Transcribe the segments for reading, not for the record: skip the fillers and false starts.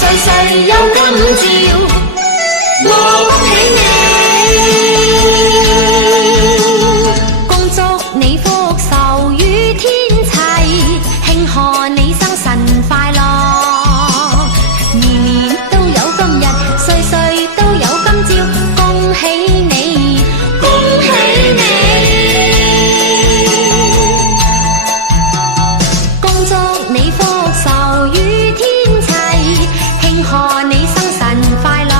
歲歲有今朝，恭喜你！恭祝你福壽與天齊，慶賀你生辰快樂，年年都有今日，歲歲都有今朝，恭喜你，恭喜你！恭祝你福壽與天齊，慶賀你生辰快樂，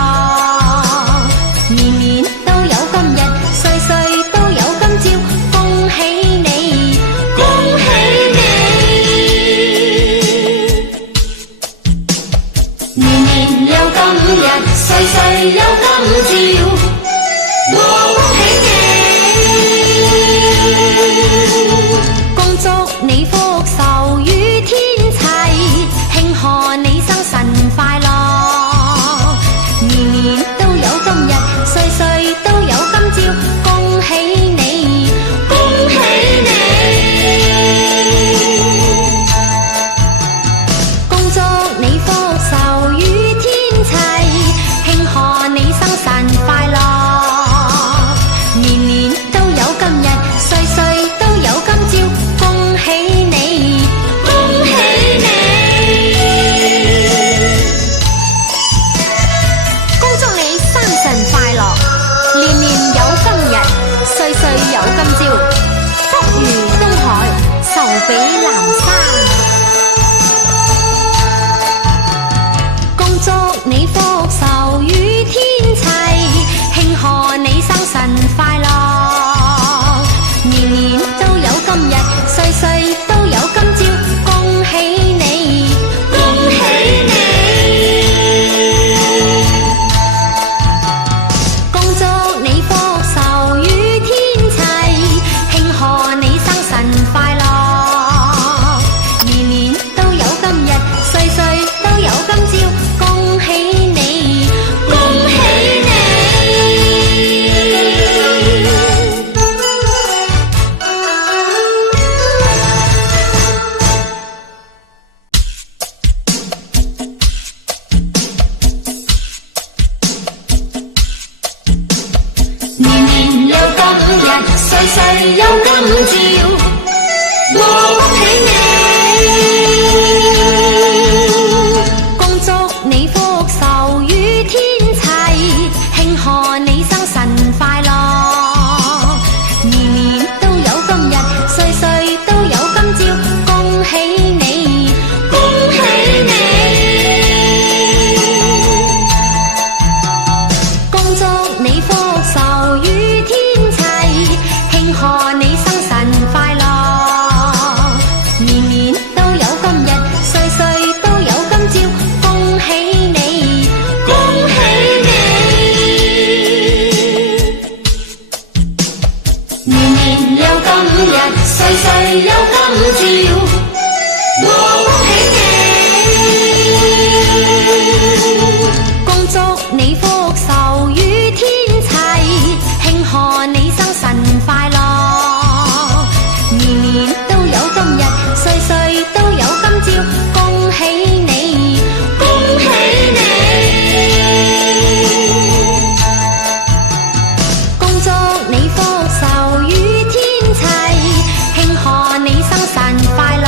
年年都有今日，歲歲都有今朝，恭喜你，恭喜你！年年有今日，歲歲有今朝，恭喜你！恭祝你福壽與天齊，慶賀你生辰快樂，年年都有今日，歲歲都有今朝，恭喜你，恭喜你！恭祝你福壽與天齊，慶賀你生辰快樂，年年都有今日，歲歲都有今朝，恭喜你，恭喜你！恭祝你生辰快樂，年年有今日，歲歲有今朝，福如東海，壽比南山。恭祝你福壽與天齊，慶賀你生辰快樂，年年都有今日，歲歲都有今朝，恭喜你，恭喜你！恭祝你福壽與天齊，慶賀你生辰快樂，年年都有今日，歲歲都有今朝，恭喜你，恭喜你！年年有今日，歲歲有今朝，恭喜你！恭祝你福壽與天齊，慶賀你生辰快樂，年年都有今日，歲歲都有今朝，恭喜你，恭喜你！恭祝你福壽與天齊，慶賀你生辰快樂，年年都有今日，歲歲都有今朝，恭喜你，恭喜你！年年有今日，歲歲有今朝，恭喜你！恭祝你福壽與天齊，慶賀你生辰快樂，年年都有今日，歲歲都有今朝，恭喜你，恭喜你！恭祝你福壽與天齊，慶賀你生辰快樂，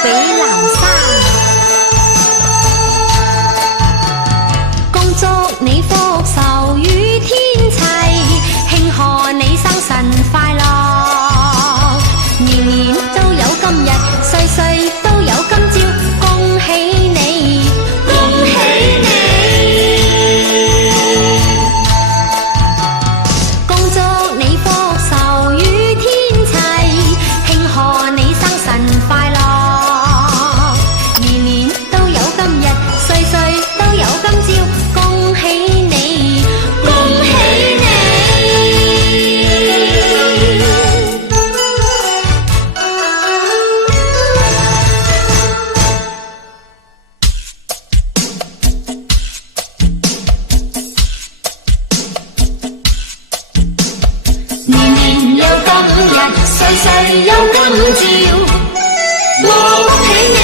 比南山。恭祝你福壽與天齊，慶賀你生辰快樂，年年都有今日，歲歲都有今朝，恭喜你，恭喜你！恭祝你福壽與天齊，慶賀你生辰快樂，年年都有今日，歲歲都有今朝，恭喜你，恭喜你！年年有今日，歲歲有今朝，我恭喜你！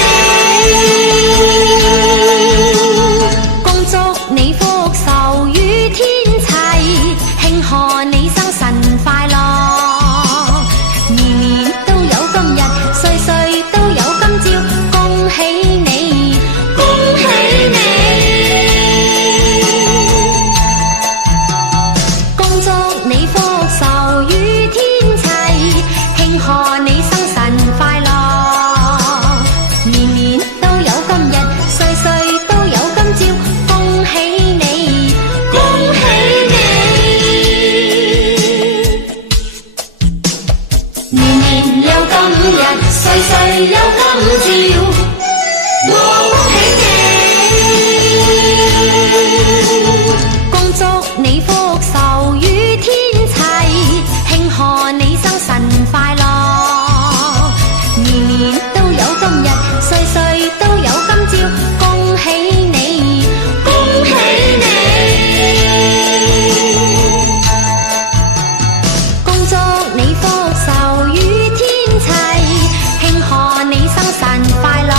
恭祝你福壽與天齊，慶賀你生辰快樂，年年都有今日，歲歲都有今朝，恭喜你，恭喜你！恭祝你福壽與天齊，慶賀你生辰快樂，年年都有今日，歲歲都有今朝，恭喜你，恭喜你！年年有今日，歲歲有今朝，我恭喜你！恭祝你福壽與天齊，慶賀你生辰快樂，年年都有今日，歲歲都有今朝，恭喜你，恭喜你！恭祝你福壽與天齊，慶賀你生辰快樂，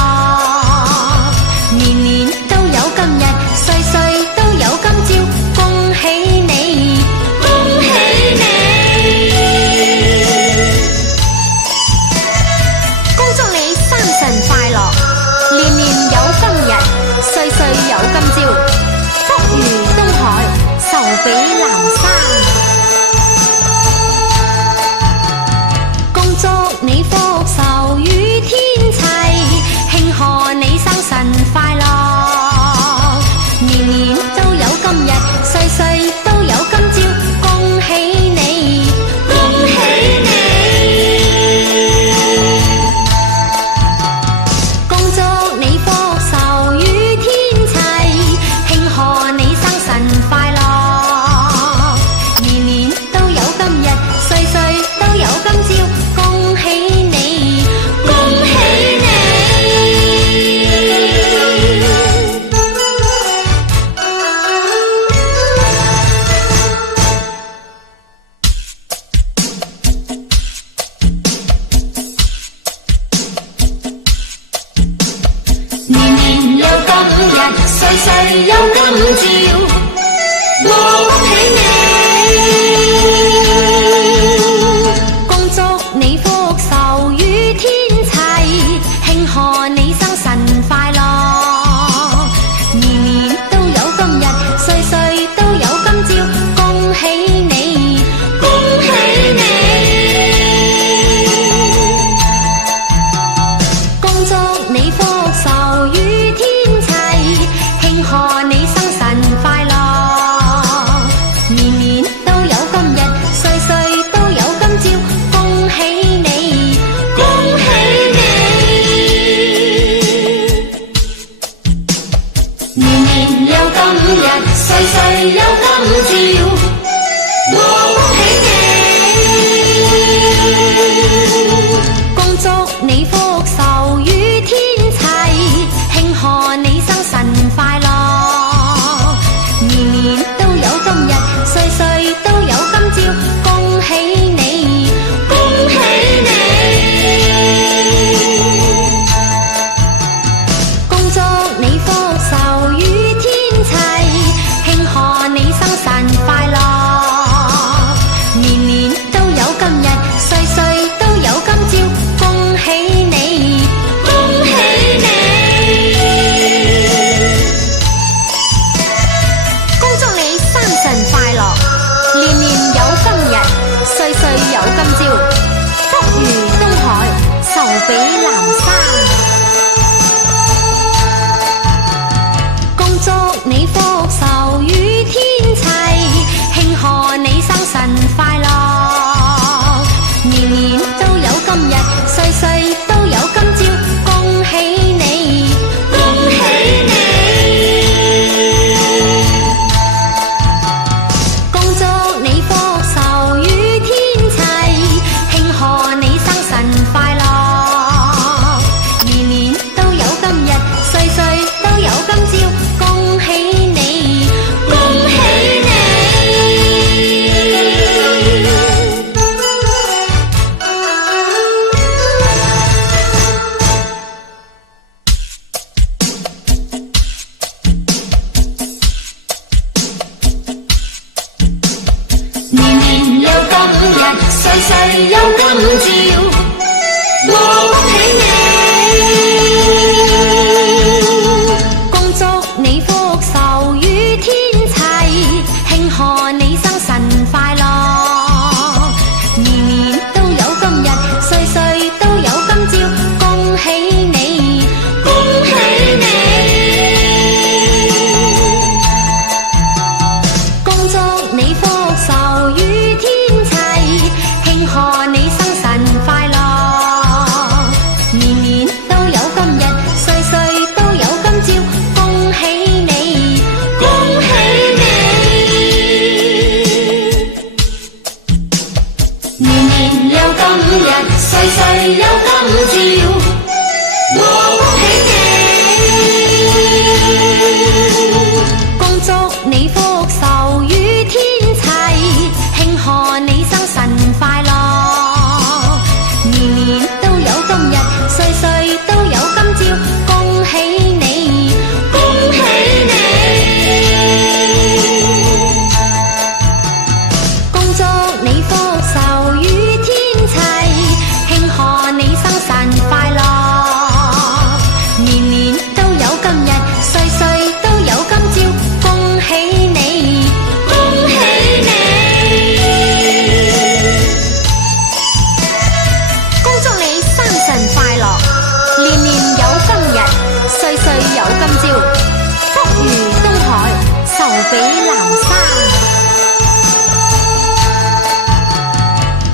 比南山。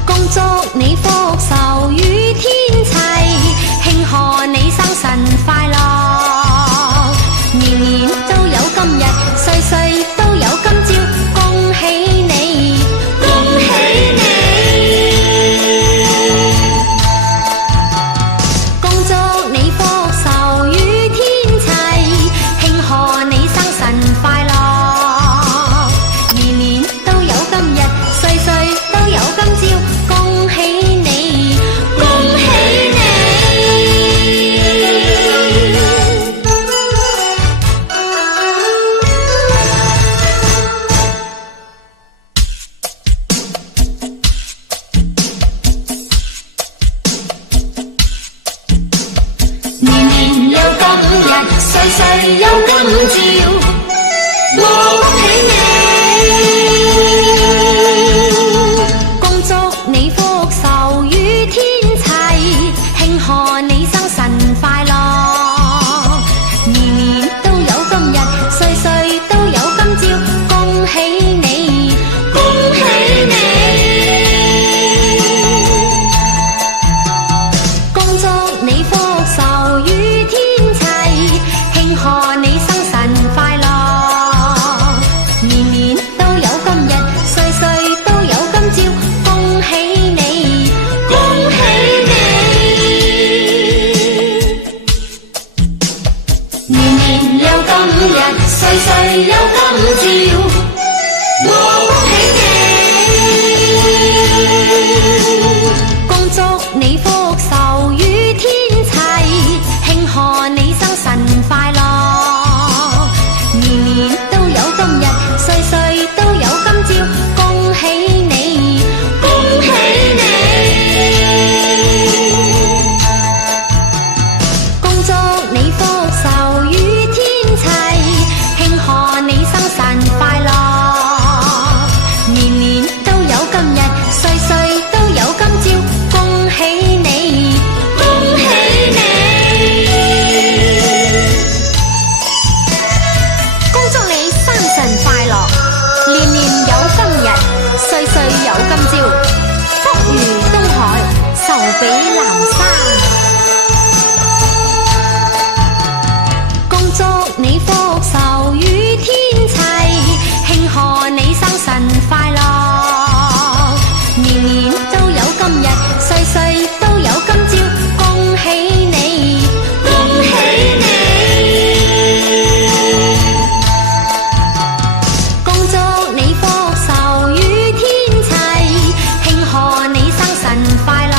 恭祝你福壽與天齊，慶賀你生辰快樂，年年都有今日，歲歲都有今朝，恭喜你，恭喜你！恭祝你福壽與天齊，慶賀你生辰快樂，年年都有今日，歲歲都有今朝，恭喜你，恭喜你！年年有今日，歲歲有今朝，恭喜你！恭祝你福壽與天齊，慶賀你生辰快樂，年年都有今日，歲歲都有今朝，恭喜你，恭喜你！恭祝你福壽與天齊，慶賀你生辰快樂，年年都有今日，歲歲都有今朝，恭喜你，恭喜你！年年有今日，歲歲有今朝，恭喜你！恭祝你福壽與天齊，慶賀你生辰快樂，年年都有今日，歲歲都有今朝，恭喜你，恭喜你！恭祝你福壽與天齊，慶賀你生辰快樂，年年都有今日，歲歲都有今朝，恭喜你，恭喜你！恭祝你生辰快樂，年年有今日，歲歲有今朝，福如東海，壽比南山。恭祝你福壽與天齊，慶賀你生辰快樂，年年都有今日，歲歲都有今朝，恭喜你，恭喜你！恭祝你福壽與天齊，慶賀你生辰快樂，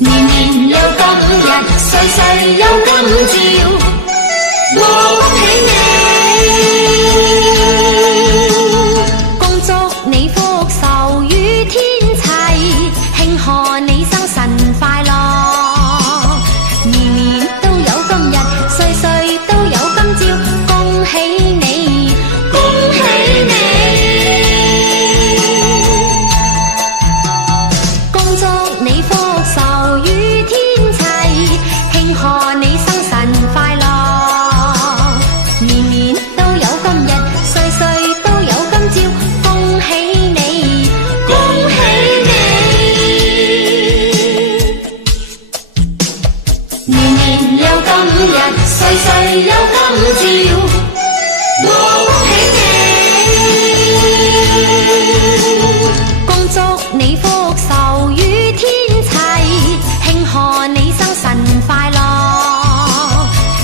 年年有今日，歲歲有今朝，恭喜你！恭祝你福壽與天齊，慶賀你生辰快樂。年年都有今日，歲歲都有今朝，恭喜你，恭喜你！恭祝你福壽與天齊，慶賀你生辰快樂。年年都有今日，歲歲都有今朝，恭喜你，恭喜你！年年有今日，歲歲有今朝，恭喜你！恭祝你福壽與天齊，慶賀你生辰快樂。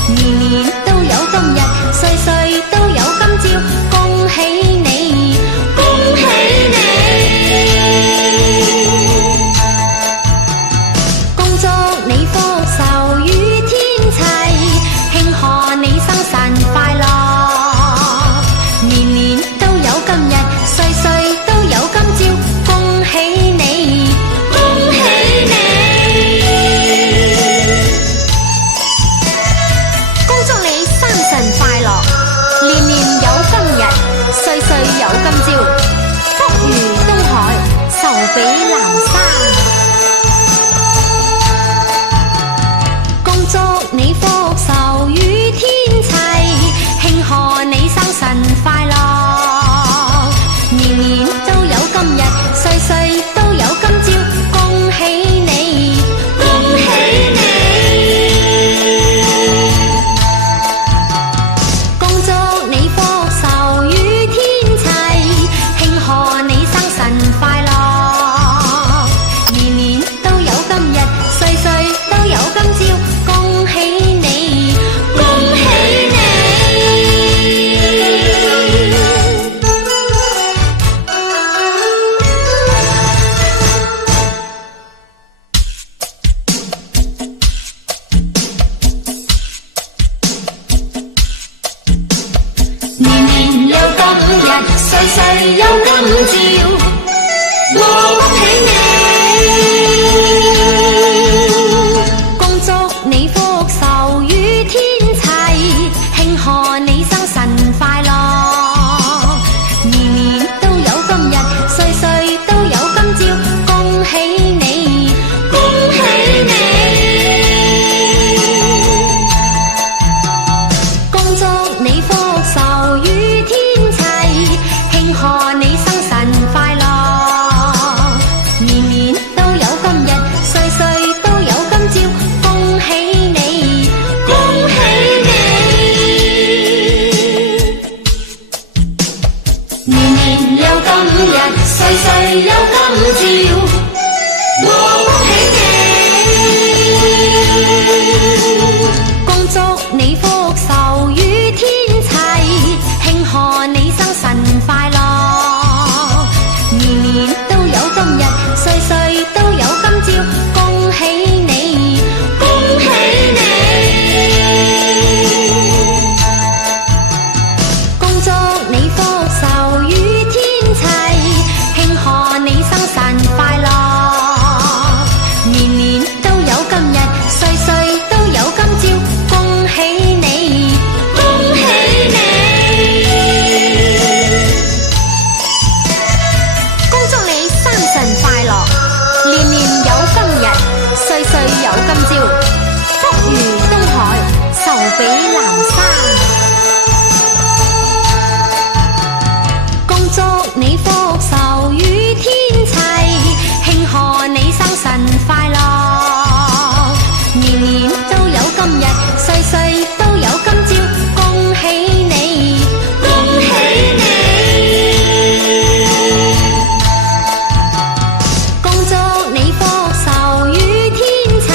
年年都有今日，歲歲都有今朝，恭喜你，恭喜你！恭祝你福壽與天齊，慶賀你生辰快樂。年年都有今日，歲歲都有今朝，恭喜你，恭喜你！恭祝你生辰快樂，年年有今日，歲歲有今朝，福如東海，壽比南山。恭祝你福壽與天齊，慶賀你生辰快樂。年年都有今日，歲歲都有今朝，恭喜你，恭喜你！恭祝你福壽與天齊，慶賀你生辰快樂。年年都有今日，歲歲都有今朝，恭喜你，恭喜你！年年有今日，歲歲有今朝，恭喜你！恭祝你福壽與天齊，慶賀你生辰快樂。年年都有今日，歲歲都有今朝，恭喜你，恭喜你！恭祝你福壽與天齊，慶賀你生辰快樂。年年都有今日，歲歲都有今朝，恭喜你，恭喜你！年年有今日，歲歲有今朝，恭喜你！恭祝你福壽與天齊，慶賀你生辰快樂。年年都有今日，歲歲都有今朝，恭喜你，恭喜你！恭祝你福壽與天齊，慶賀你生辰快樂。年年都有今日，歲歲都有今朝，恭喜你，恭喜你！恭祝你生辰快樂，年年有今日，歲歲有今朝，福如東海，壽比南山。恭祝你福壽與天齊，慶賀你生辰快樂。年年都有今日，歲歲都有今朝，恭喜你，恭喜你！恭祝你福壽與天齊，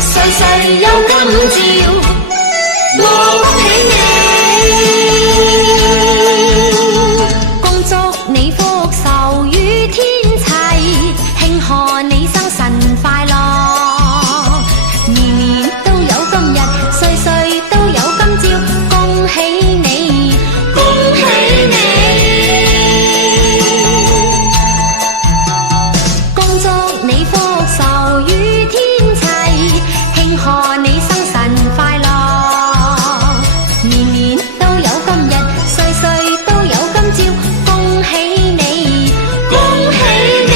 歲歲有今朝，我恭喜你，恭祝你福壽與天齊，慶賀你生辰快樂，年年都有今日，歲歲都有今朝，恭喜你，恭喜你，恭祝你福壽與天齊，慶賀你生辰快樂，年年都有今日，歲歲都有今朝，恭喜你，恭喜你，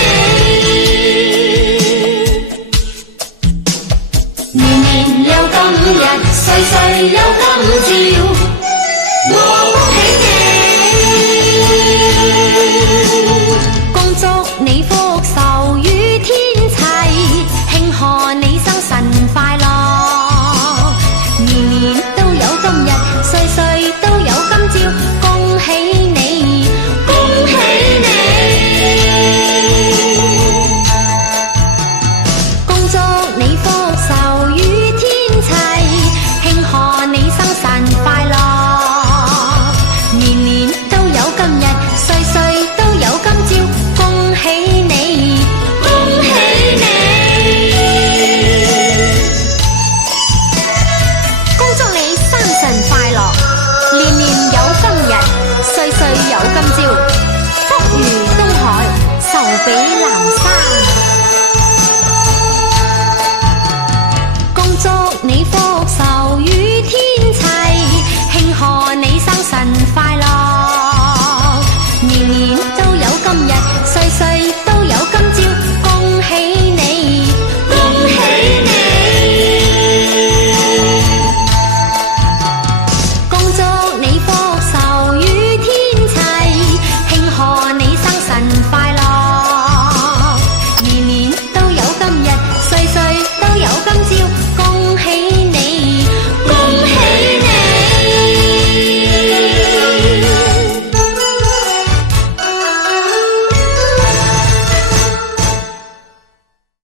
年年有今日，歲歲有今朝，我恭喜你。